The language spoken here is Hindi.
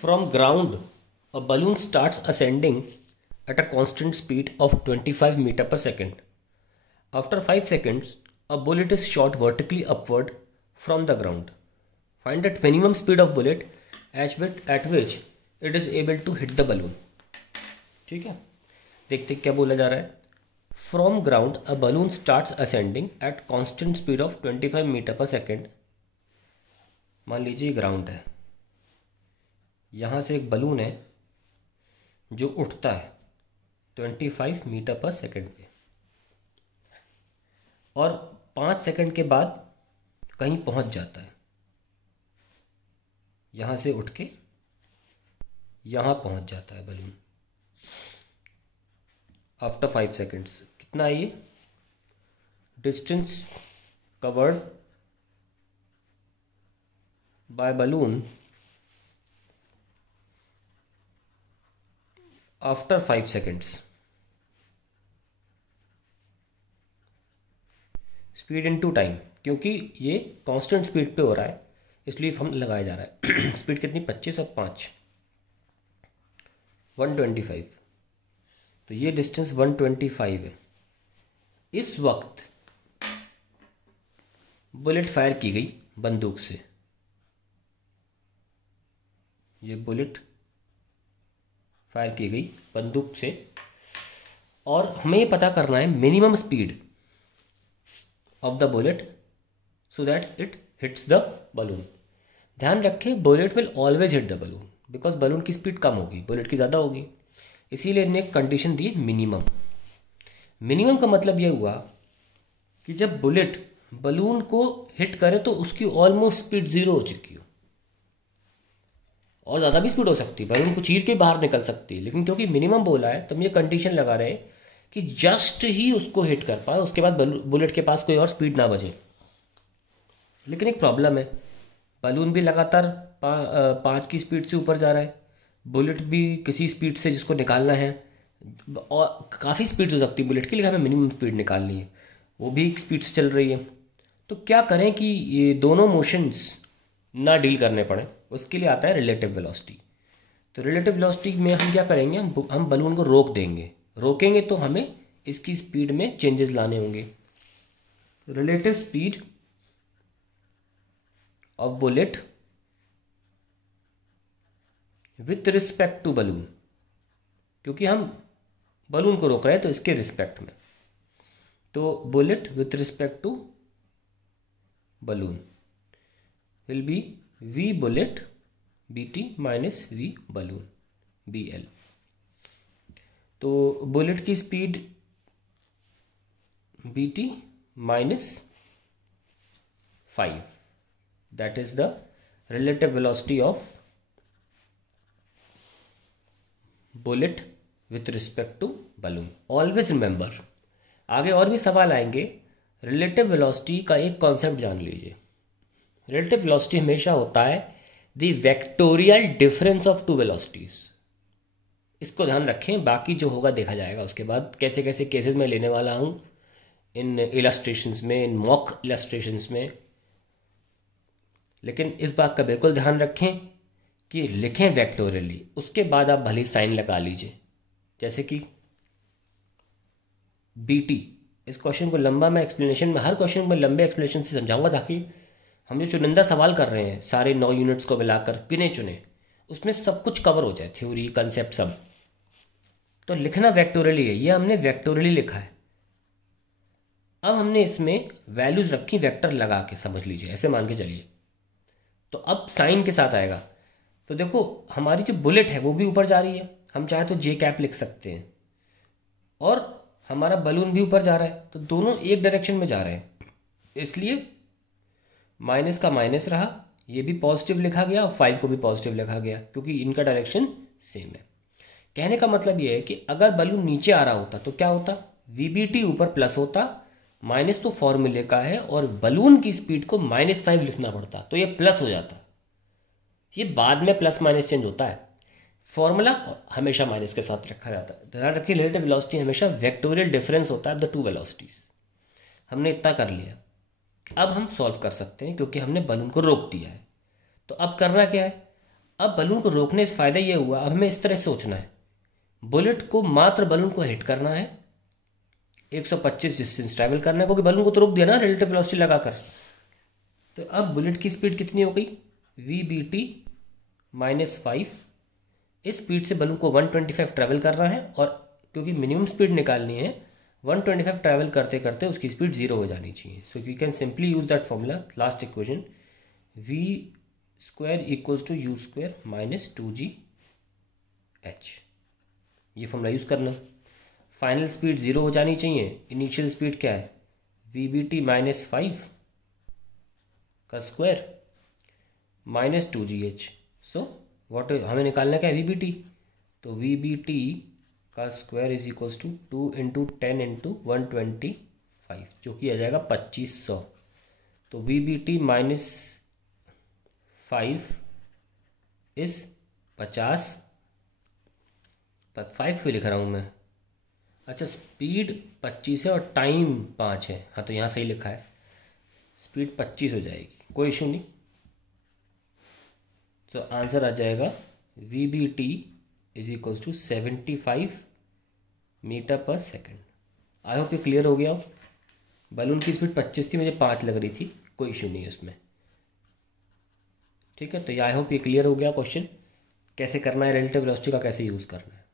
From ground, a balloon starts ascending at a constant speed of 25 meter per second. After 5 seconds, a bullet is shot vertically upward from the ground. Find the minimum speed of bullet at which it is able to hit the balloon. ठीक है, देखते क्या बोला जा रहा है. From ground, a balloon starts ascending at constant speed of 25 metre पर सेकेंड. मान लीजिए ग्राउंड है, यहाँ से एक बलून है जो उठता है 25 मीटर पर सेकेंड पे, और 5 सेकेंड के बाद कहीं पहुँच जाता है. यहाँ से उठ के यहाँ पहुँच जाता है बलून आफ्टर 5 सेकेंड्स. कितना है ये distance covered by balloon after 5 seconds. Speed into time, क्योंकि ये कांस्टेंट स्पीड पे हो रहा है इसलिए हम लगाया जा रहा है. स्पीड कितनी 25 और 5 125. तो ये डिस्टेंस 125 है. इस वक्त बुलेट फायर की गई बंदूक से. ये बुलेट फायर की गई बंदूक से, और हमें ये पता करना है minimum speed of the bullet so that it hits the balloon. ध्यान रखें, bullet will always hit the balloon because balloon की स्पीड कम होगी, बुलेट की ज़्यादा होगी. इसीलिए इन्हें एक कंडीशन दी मिनिमम. मिनिमम का मतलब यह हुआ कि जब बुलेट बलून को हिट करे तो उसकी ऑलमोस्ट स्पीड 0 हो चुकी हो, और ज़्यादा भी स्पीड हो सकती है, बलून को चीर के बाहर निकल सकती है. लेकिन क्योंकि मिनिमम बोला है तो हम ये कंडीशन लगा रहे हैं कि जस्ट ही उसको हिट कर पाए, उसके बाद बुलेट के पास कोई और स्पीड ना बचे. लेकिन एक प्रॉब्लम है, बलून भी लगातार 5 की स्पीड से ऊपर जा रहा है, बुलेट भी किसी स्पीड से जिसको निकालना है, और काफ़ी स्पीड हो सकती है बुलेट की, लेकिन हमें मिनिमम स्पीड निकालनी है, वो भी एक स्पीड से चल रही है. तो क्या करें कि ये दोनों मोशंस ना डील करने पड़े, उसके लिए आता है रिलेटिव वेलोसिटी. तो रिलेटिव वेलोसिटी में हम क्या करेंगे, हम बलून को रोक देंगे. रोकेंगे तो हमें इसकी स्पीड में चेंजेस लाने होंगे. Relative speed of bullet with respect to balloon, क्योंकि हम बलून को रोक रहे हैं तो इसके रिस्पेक्ट में. तो bullet with respect to balloon will be v bullet bt minus v balloon bl. तो बुलेट की speed bt minus 5, that is the relative velocity of bullet with respect to balloon. Always remember, आगे और भी सवाल आएंगे, रिलेटिव वेलोसिटी का एक कॉन्सेप्ट जान लीजिए. रिलेटिव वेलोसिटी हमेशा होता है the vectorial difference of two velocities. इसको ध्यान रखें, बाकी जो होगा देखा जाएगा उसके बाद. कैसे कैसे केसेस में लेने वाला हूं इन इलस्ट्रेशंस में, इन मॉक इलस्ट्रेशंस में. लेकिन इस बात का बिल्कुल ध्यान रखें कि लिखें वेक्टोरियली, उसके बाद आप भली साइन लगा लीजिए. जैसे कि BT, इस क्वेश्चन को लंबा मैं एक्सप्लेनेशन में, हर क्वेश्चन में लंबे एक्सप्लेनेशन से समझाऊंगा, ताकि हम जो चुनिंदा सवाल कर रहे हैं सारे 9 यूनिट्स को मिलाकर गिने चुने, उसमें सब कुछ कवर हो जाए, थ्योरी कंसेप्ट सब. तो लिखना वेक्टोरियली है, ये हमने वेक्टोरियली लिखा है. अब हमने इसमें वैल्यूज रखी वेक्टर लगा के, समझ लीजिए, ऐसे मान के चलिए. तो अब साइन के साथ आएगा. तो देखो हमारी जो बुलेट है वो भी ऊपर जा रही है, हम चाहे तो जे कैप लिख सकते हैं, और हमारा बलून भी ऊपर जा रहा है, तो दोनों एक डायरेक्शन में जा रहे हैं. इसलिए माइनस का माइनस रहा, ये भी पॉजिटिव लिखा गया, और 5 को भी पॉजिटिव लिखा गया, क्योंकि इनका डायरेक्शन सेम है. कहने का मतलब ये है कि अगर बलून नीचे आ रहा होता तो क्या होता, VBT ऊपर प्लस होता, माइनस तो फॉर्मूले का है, और बलून की स्पीड को -5 लिखना पड़ता, तो ये प्लस हो जाता. ये बाद में प्लस माइनस चेंज होता है, फॉर्मूला हमेशा माइनस के साथ रखा जाता है. ध्यान रखिए, रिलेटिव वेलोसिटी हमेशा वेक्टोरियल डिफरेंस होता है द टू वेलोसिटीज. हमने इतना कर लिया. अब हम सॉल्व कर सकते हैं क्योंकि हमने बलून को रोक दिया है. तो अब करना क्या है, अब बलून को रोकने से फ़ायदा ये हुआ, अब हमें इस तरह सोचना है, बुलेट को मात्र बलून को हिट करना है, 125 डिस्टेंस ट्रैवल करना है, क्योंकि बलून को तो रोक दिया ना रिलेटिव वेलोसिटी लगाकर। तो अब बुलेट की स्पीड कितनी हो गई, VBT -5। इस स्पीड से बलून को 125 ट्रैवल करना है, और क्योंकि मिनिमम स्पीड निकालनी है, 125 ट्रैवल करते करते उसकी स्पीड 0 हो जानी चाहिए। So we can simply use that formula, last equation, V² = U² - 2GH। ये फॉर्मूला यूज़ करना। फाइनल स्पीड 0 हो जानी चाहिए, इनिशियल स्पीड क्या है, VBT -5 का स्क्वायर -2GH। सो व्हाट हमें निकालना क्या है, VBT। तो VBT का स्क्वायर = 2 × 10 × 125, जो कि आ जाएगा 2500। तो VBT -5 इस 50, 5 क्यों लिख रहा हूँ मैं, अच्छा स्पीड 25 है और टाइम 5 है, हाँ तो यहाँ सही लिखा है, स्पीड 25 हो जाएगी, कोई इशू नहीं। तो आंसर आ जाएगा VBT = 75 मीटर/सेकंड। आई होप ये क्लियर हो गया हो। बलून की स्पीड 25 थी, मुझे 5 लग रही थी, कोई इशू नहीं है उसमें। ठीक है, तो ये आई होप ये क्लियर हो गया क्वेश्चन, कैसे करना है रिलेटिव वेलोसिटी का, कैसे यूज़ करना है।